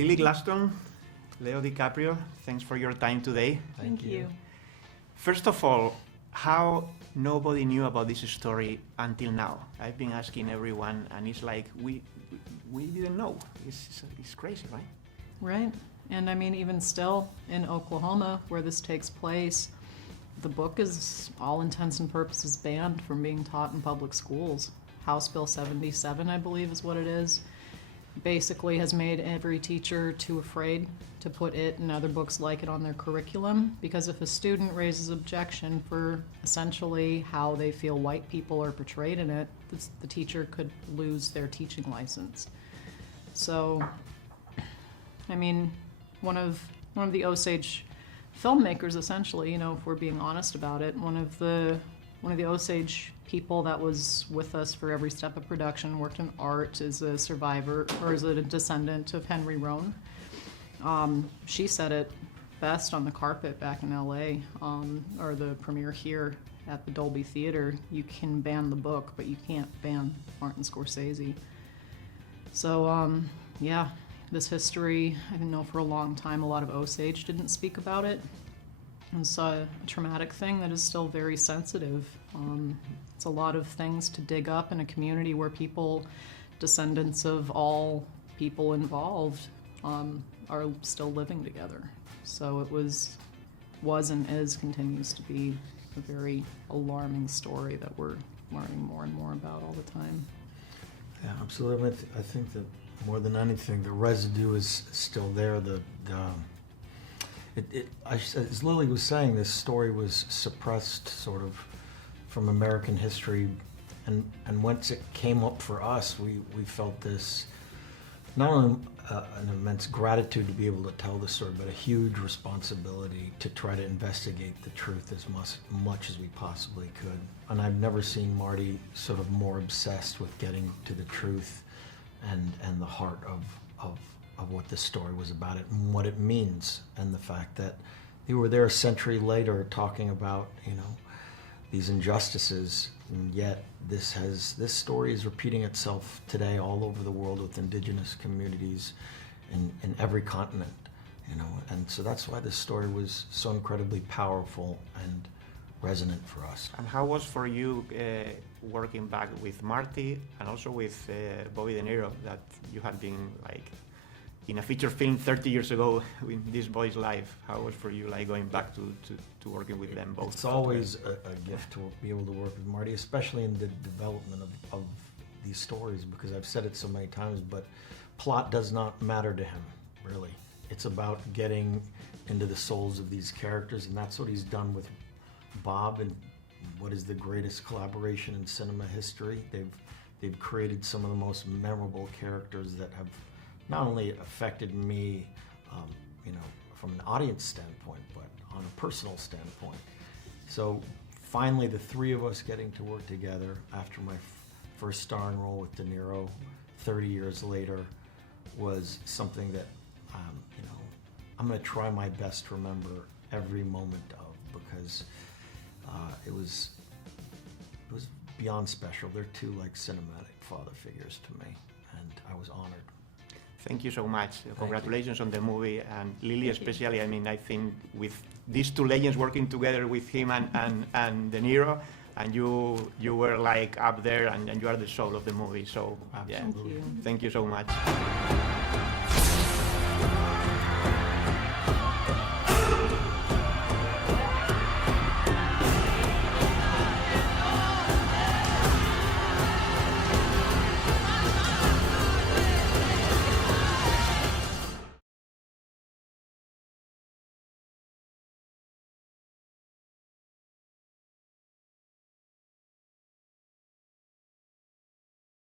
Lily Gladstone, Leo DiCaprio, thanks for your time today. Thank you. First of all, how nobody knew about this story until now? I've been asking everyone, and it's like we didn't know. It's crazy, right? Right. And I mean, even still in Oklahoma, where this takes place, the book is, all intents and purposes, banned from being taught in public schools. House Bill 77, I believe is what it is, basically has made every teacher too afraid to put it and other books like it on their curriculum, because if a student raises objection for essentially how they feel white people are portrayed in it, the teacher could lose their teaching license. So, I mean, one of the Osage filmmakers, essentially, you know, if we're being honest about it, one of the Osage people that was with us for every step of production, worked in art, is a survivor, or is a descendant of Henry Roan. She said it best on the carpet back in LA, or the premiere here at the Dolby Theater. You can ban the book, but you can't ban Martin Scorsese. So, yeah, this history, I didn't know for a long time a lot of Osage didn't speak about it. And it's a traumatic thing that is still very sensitive. It's a lot of things to dig up in a community where people, descendants of all people involved, are still living together. So it was and is, continues to be a very alarming story that we're learning more and more about all the time. Yeah, absolutely. I think that more than anything, the residue is still there. As Lily was saying, this story was suppressed sort of from American history, and once it came up for us, we felt this, not only an immense gratitude to be able to tell the story, but a huge responsibility to try to investigate the truth as much as we possibly could. And I've never seen Marty sort of more obsessed with getting to the truth and the heart of what this story was about, it and what it means, and the fact that they were there a century later talking about, you know, these injustices, and yet this story is repeating itself today all over the world with indigenous communities in every continent, you know, and so that's why this story was so incredibly powerful and resonant for us. And how was for you working back with Marty and also with Bobby De Niro, that you had been like in a feature film 30 years ago in this boy's life? How was for you like going back to working with them both? It's always a gift to be able to work with Marty, especially in the development of these stories, because I've said it so many times, but plot does not matter to him, really. It's about getting into the souls of these characters, and that's what he's done with Bob, and what is the greatest collaboration in cinema history. They've created some of the most memorable characters that have not only affected me, you know, from an audience standpoint, but on a personal standpoint. So finally, the three of us getting to work together after my first starring role with De Niro 30 years later was something that, you know, I'm going to try my best to remember every moment of, because it was beyond special. They're two like cinematic father figures to me, and I was honored. Thank you so much. Congratulations on the movie, and Lily especially. I mean, I think with these two legends working together with him and De Niro, and you were like up there, and you are the soul of the movie. So yeah, Thank you. Thank you so much.